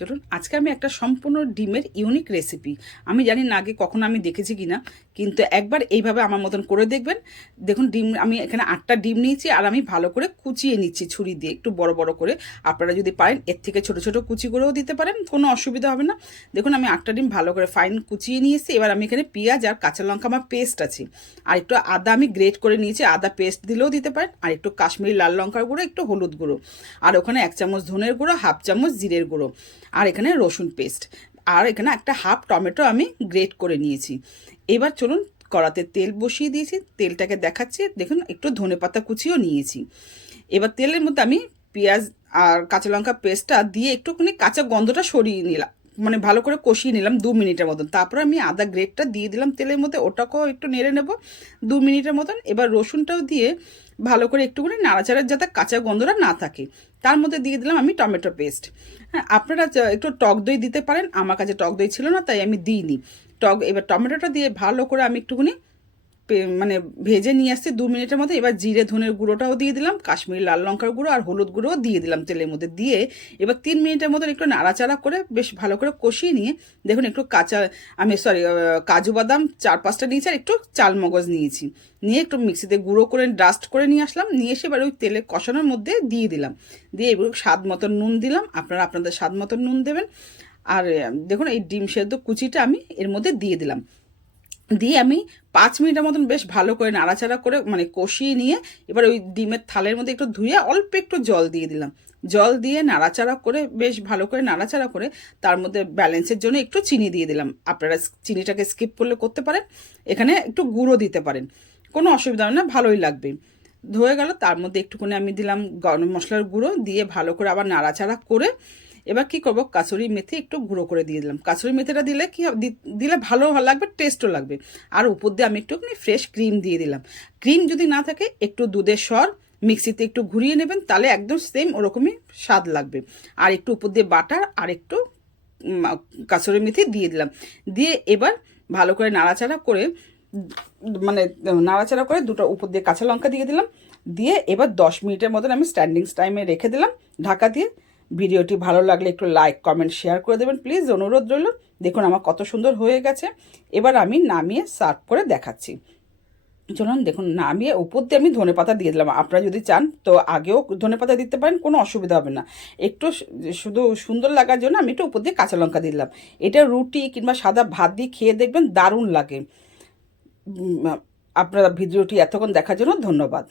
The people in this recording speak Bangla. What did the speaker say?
চলুন আজকে আমি একটা সম্পূর্ণ ডিমের ইউনিক রেসিপি, আমি জানি না আগে কখনো আমি দেখেছি কিনা, কিন্তু একবার এইভাবে আমার মতন করে দেখবেন। দেখুন ডিম আমি এখানে 8টা ডিম নিয়েছি আর আমি ভালো করে কুচিয়ে নিচ্ছি ছুরি দিয়ে, একটু বড় বড় করে। আপনারা যদি পারেন এর থেকে ছোট ছোট কুচি করেও দিতে পারেন, কোনো অসুবিধা হবে না। দেখুন আমি 8টা ডিম ভালো করে ফাইন কুচিয়ে নিয়েছি। এবার আমি এখানে পেঁয়াজ আর কাঁচা লঙ্কা আমার পেস্ট আছে, আর একটু আদা আমি গ্রেট করে নিয়েছি, আদা পেস্ট দিলেও দিতে পারেন, আর একটু কাশ্মীরি লাল লঙ্কার গুঁড়ো, একটু হলুদ গুঁড়ো, আর ওখানে 1 চামচ ধনের গুঁড়ো, 1/2 চামচ জিরের গুঁড়ো, আর এখানে রসুন পেস্ট, আর এখানে একটা 1/2 টমেটো আমি গ্রেট করে নিয়েছি। এবার চলুন কড়াতে তেল বসিয়ে দিয়েছি, তেলটাকে দেখাচ্ছি। দেখুন একটু ধনেপাতা কুচিও নিয়েছি। এবার তেলের মধ্যে আমি পেঁয়াজ আর কাঁচা লঙ্কা পেস্টটা দিয়ে একটুখানি কাঁচা গন্ধটা সরিয়ে নিলাম, মানে ভালো করে কষিয়ে নিলাম 2 মিনিটের মতন। তারপর আমি আদা গ্রেটটা দিয়ে দিলাম তেলের মধ্যে, ওটাকেও একটু নেড়ে নেব 2 মিনিটের মতন। এবার রসুনটাও দিয়ে ভালো করে একটুখানি নাড়াচাড়ার যাতে কাঁচা গন্ধটা না থাকে। তার মধ্যে দিয়ে দিলাম আমি টমেটো পেস্ট। হ্যাঁ, আপনারা একটু টক দই দিতে পারেন, আমার কাছে টক দই ছিল না তাই আমি দিইনি এবার টমেটোটা দিয়ে ভালো করে আমি একটুখানি মানে ভেজে নিয়ে আসছি 2 মিনিটের মধ্যে। এবার জিরে ধনের গুঁড়োটাও দিয়ে দিলাম, কাশ্মীরি লাল লঙ্কার গুঁড়ো আর হলুদ গুঁড়োও দিয়ে দিলাম তেলের মধ্যে। দিয়ে এবার 3 মিনিটের মতন একটু নাড়াচাড়া করে বেশ ভালো করে কষিয়ে নিয়ে দেখুন একটু কাজু বাদাম 4-5টা নিয়েছি, আর একটু চাল মগজ নিয়েছি, নিয়ে একটু মিক্সিতে গুঁড়ো করে ডাস্ট করে নিয়ে আসলাম। নিয়ে এসে এবার ওই তেলে কষানোর মধ্যে দিয়ে দিলাম। দিয়ে এবার স্বাদ মতন নুন দিলাম, আপনারা আপনাদের স্বাদ মতন নুন দেবেন। আর দেখুন এই ডিম সেদ্ধ কুচিটা আমি এর মধ্যে দিয়ে দিলাম। দিয়ে আমি 5 মিনিটের মতন বেশ ভালো করে নাড়াচাড়া করে মানে কষিয়ে নিয়ে এবার ওই ডিমের থালের মধ্যে একটু ধুয়ে অল্প একটু জল দিয়ে দিলাম। জল দিয়ে নাড়াচাড়া করে বেশ ভালো করে নাড়াচাড়া করে তার মধ্যে ব্যালেন্সের জন্য একটু চিনি দিয়ে দিলাম। আপনারা চিনিটাকে স্কিপ করলে করতে পারেন, এখানে একটু গুঁড়ো দিতে পারেন, কোনো অসুবিধা হবে না, ভালোই লাগবে। ধুয়ে গেল, তার মধ্যে একটুখানি আমি দিলাম গরম মশলার গুঁড়ো, দিয়ে ভালো করে আবার নাড়াচাড়া করে এবার কি করব, কাসুরি মেথি একটু গুঁড়ো করে দিয়ে দিলাম। কাসুরি মেথিটা দিলে কি দিলে ভালো লাগবে, টেস্টও লাগবে। আর উপর দিয়ে আমি একটুখানি ফ্রেশ ক্রিম দিয়ে দিলাম। ক্রিম যদি না থাকে একটু দুধের সর মিক্সিতে একটু ঘুরিয়ে নেবেন, তাহলে একদম সেম ওরকমই স্বাদ লাগবে। আর একটু উপর দিয়ে বাটার আর একটু কাসুরি মেথি দিয়ে দিলাম। দিয়ে এবার ভালো করে নাড়াচাড়া করে দুটো উপর দিয়ে কাঁচা লঙ্কা দিয়ে দিলাম। দিয়ে এবার 10 মিনিটের মতন আমি স্ট্যান্ডিং টাইমে রেখে দিলাম ঢাকা দিয়ে। ভিডিওটি ভালো লাগলে একটু লাইক কমেন্ট শেয়ার করে দেবেন প্লিজ, অনুরোধ রইল। দেখুন আমার কত সুন্দর হয়ে গেছে। এবার আমি নামিয়ে সার্ভ করে দেখাচ্ছি। চলুন দেখুন নামিয়ে উপর দিয়ে আমি ধনেপাতা দিয়ে দিলাম। আপনারা যদি চান তো আগেও ধনেপাতা দিতে পারেন, কোনো অসুবিধা হবে না। একটু শুধু সুন্দর লাগার জন্য আমি একটু উপর দিয়ে কাঁচা লঙ্কা দিয়ে দিলাম। এটা রুটি কিংবা সাদা ভাত দিয়ে খেয়ে দেখবেন দারুণ লাগে। আপনারা ভিডিওটি এতক্ষণ দেখার জন্য ধন্যবাদ।